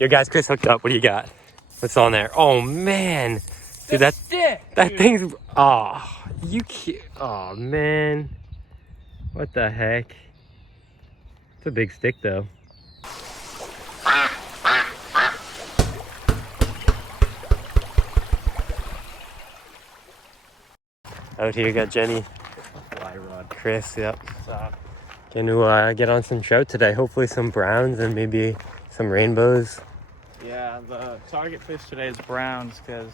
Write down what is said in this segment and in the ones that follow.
Yo guys, Chris hooked up. What do you got? What's on there? Oh man. Dude, that thing's, oh, you can't, oh man. What the heck? It's a big stick though. Out here, got Jenny, Fly rod. Chris, yep. Gonna get on some trout today. Hopefully some browns and maybe some rainbows. Yeah, the target fish today is browns because,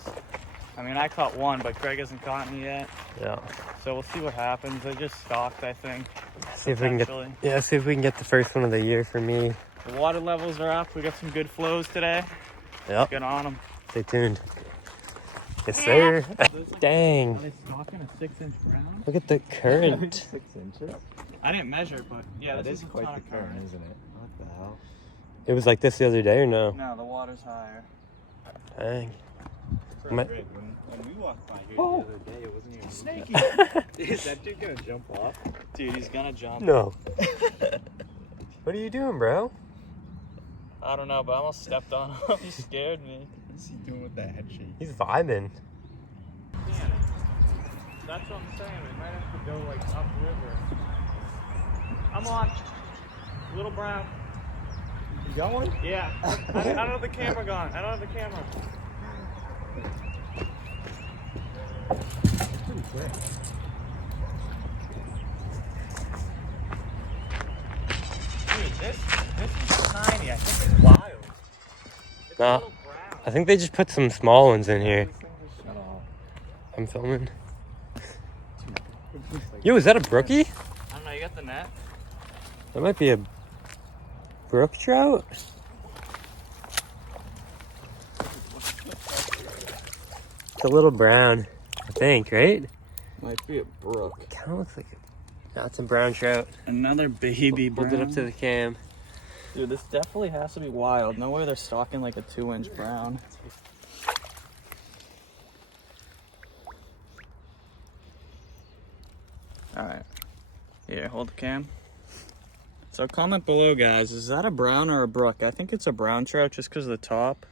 I mean, I caught one, but Greg hasn't caught any yet. Yeah. So we'll see what happens. They just stocked, I think. See if we can get, see if we can get the first one of the year for me. The water levels are up. We got some good flows today. Yep. Get on them. Stay tuned. Yes, sir. Dang. Are they stocking a 6-inch brown? Look at the current. 6 inches? I didn't measure, but yeah, That this is is quite the current, isn't it? What the hell? It was like this the other day or no? No, the water's higher. Dang. When we walked by here the other day, it wasn't even Snaky. Is that dude gonna jump off? Dude, he's gonna jump. No. What are you doing, bro? I don't know, but I almost stepped on him. He scared me. What's he doing with that head shake? He's vibing. That's what I'm saying. We might have to go like upriver. I'm on. Little brown. You got one? Yeah. I don't have the camera gone. I don't have the camera. Pretty quick. Dude, this is tiny. I think it's wild. It's Nah. a little brown. I think they just put some small ones in here. These things are Not all. I'm filming. Yo, is that a brookie? I don't know. You got the net? That might be a brook trout. It's a little brown, I think, right? Might be a brook. Kind of looks like that's a brown trout. Another baby brown. Hold it up to the cam. Dude, this definitely has to be wild. No way they're stocking like a 2-inch brown. Alright. Here, hold the cam. So comment below, guys. Is that a brown or a brook? I think it's a brown trout just because of the top.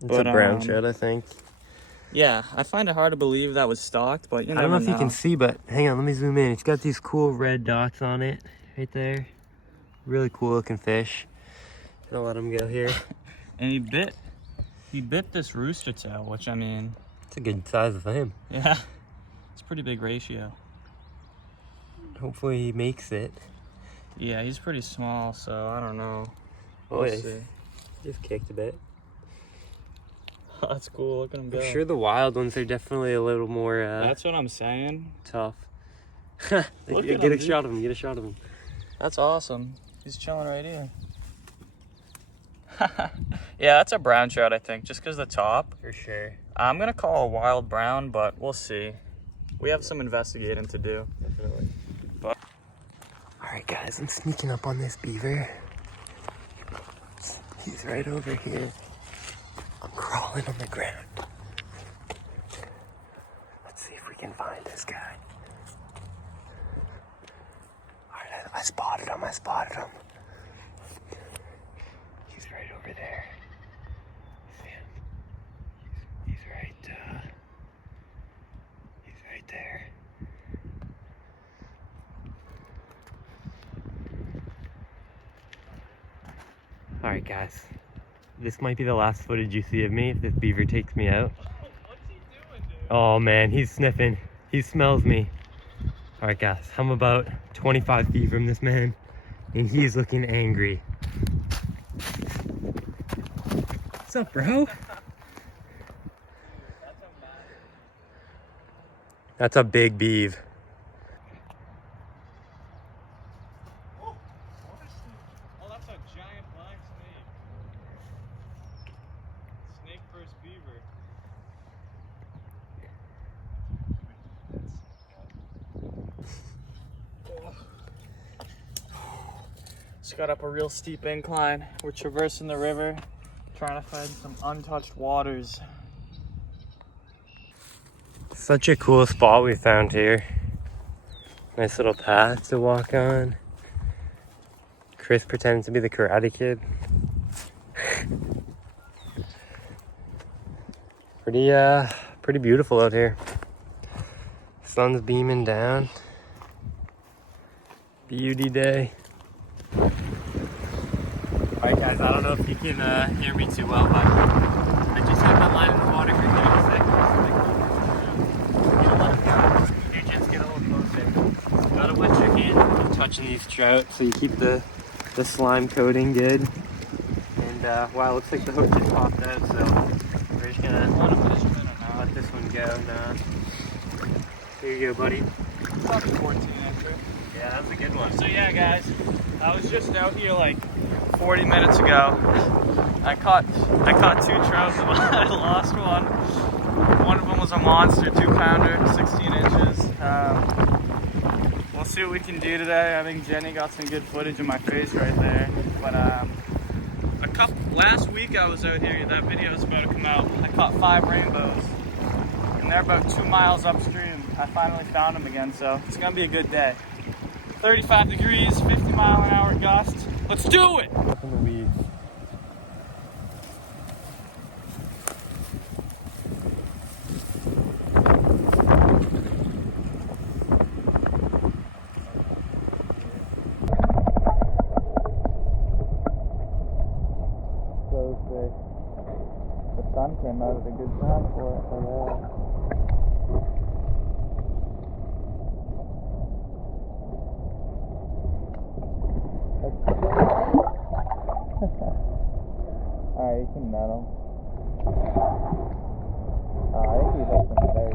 It's a brown trout, I think. Yeah, I find it hard to believe that was stocked, but you never know. I don't know if you can see, but hang on, let me zoom in. It's got these cool red dots on it right there. Really cool looking fish. Gonna let him go here. And he bit this rooster tail, which I mean, It's a good size of him. yeah, it's a pretty big ratio. Hopefully he makes it. Yeah, he's pretty small, so I don't know. Oh, We'll yeah, see. just kicked a bit. That's cool. Look at him go. I'm sure the wild ones are definitely a little more That's what I'm saying. tough. Look Get at a him, shot of him. Get a shot of him. That's awesome. He's chilling right here. Yeah, that's a brown trout, I think, just because of the top. For sure. I'm going to call a wild brown, but we'll see. We have some investigating to do. Definitely. All right, guys, I'm sneaking up on this beaver. He's right over here. I'm crawling on the ground. Let's see if we can find this guy. All right, I spotted him. He's right over there. See him? He's right there. All right, guys. This might be the last footage you see of me if this beaver takes me out. What's he doing, dude? Oh man, he's sniffing. He smells me. All right, guys. I'm about 25 feet from this man, and he's looking angry. What's up, bro? That's a big beav. Oh, that's a giant black snake. Snake versus beaver. Just got up a real steep incline. We're traversing the river, trying to find some untouched waters. Such a cool spot we found here. Nice little path to walk on. Chris pretends to be the Karate Kid. Pretty beautiful out here. Sun's beaming down. Beauty day. Alright guys, I don't know if you can hear me too well, but I just had that line in the water for 30 seconds. Get a let go. Here, just get a little closer. You gotta wet your hand when you're touching these trout so you keep the slime coating good. And wow, looks like the hook just popped out, so we're just gonna let this one go now. Here you go, buddy. Probably 14 incher. Yeah, that was a good one. So yeah, guys, I was just out here like 40 minutes ago. I caught 2 trout. I lost one. One of them was a monster, 2-pounder, 16 inches. We'll see what we can do today. I think Jenny got some good footage of my face right there. But last week I was out here. That video is about to come out. I caught 5 rainbows, and they're about 2 miles upstream. I finally found them again, so it's gonna be a good day. 35 degrees, 50-mile-an-hour gusts. Let's do it! Up in the weeds. The sun came out at a good time for it. Alright, you can net him. I think he left him very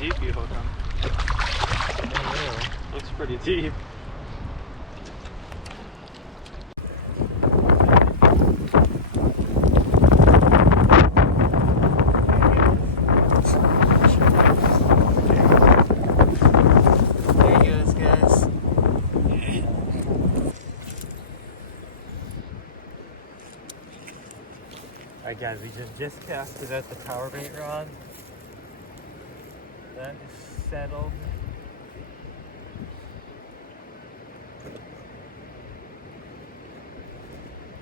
deep. You hook him. Looks pretty deep. Alright guys, we just casted out the power bait rod. That is settled.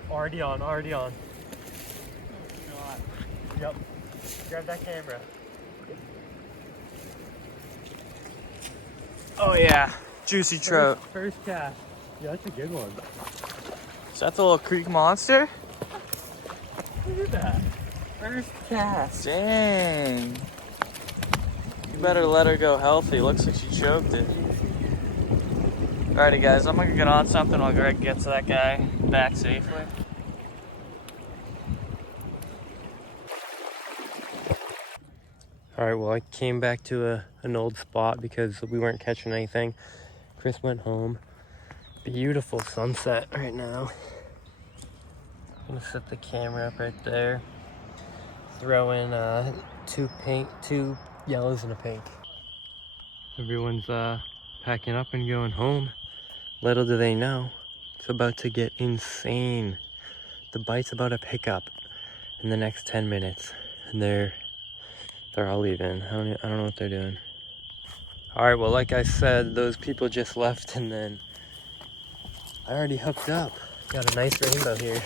Already on. Yep. Grab that camera. Oh yeah, juicy trout. First cast. Yeah, that's a good one. Is that the little creek monster? Look at that. First cast. Dang. You better let her go healthy. Looks like she choked it. Alrighty guys, I'm gonna get on something while Greg gets that guy back safely. Alright, well I came back to an old spot because we weren't catching anything. Chris went home. Beautiful sunset right now. I'm gonna set the camera up right there. Throw in 2 yellows and a pink. Everyone's packing up and going home. Little do they know, it's about to get insane. The bite's about to pick up in the next 10 minutes, and they're all leaving. I don't know what they're doing. All right, well, like I said, those people just left, and then I already hooked up. Got a nice rainbow here.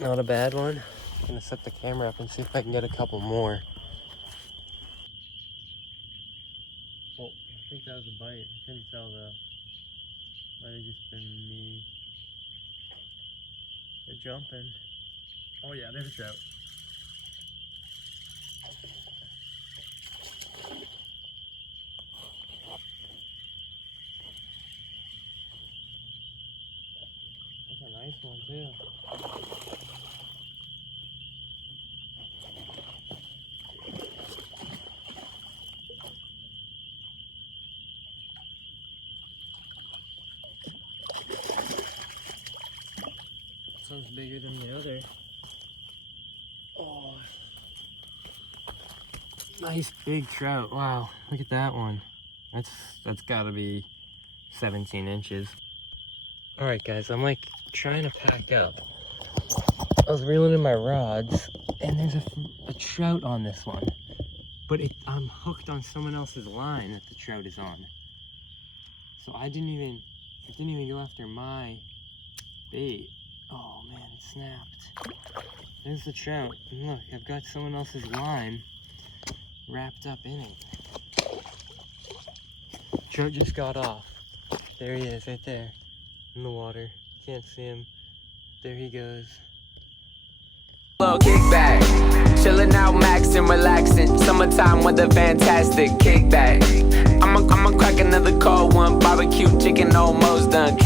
Not a bad one. I'm gonna set the camera up and see if I can get a couple more. Oh, I think that was a bite. I couldn't tell though. Might have just been me. They're jumping. Oh yeah, there's a trout. That's a nice one too. This one's bigger than the other. Oh, nice big trout. Wow, look at that one. That's gotta be 17 inches. All right, guys, I'm like trying to pack up. I was reeling in my rods, and there's a trout on this one, but I'm hooked on someone else's line that the trout is on. So it didn't even go after my bait. Oh man, it snapped. There's the trout. And look, I've got someone else's line wrapped up in it. Trout just got off. There he is, right there in the water. Can't see him. There he goes. Little kickback, chilling out, maxing, relaxing. Summertime weather, fantastic kickback. I'ma crack another cold one. Barbecue chicken almost done.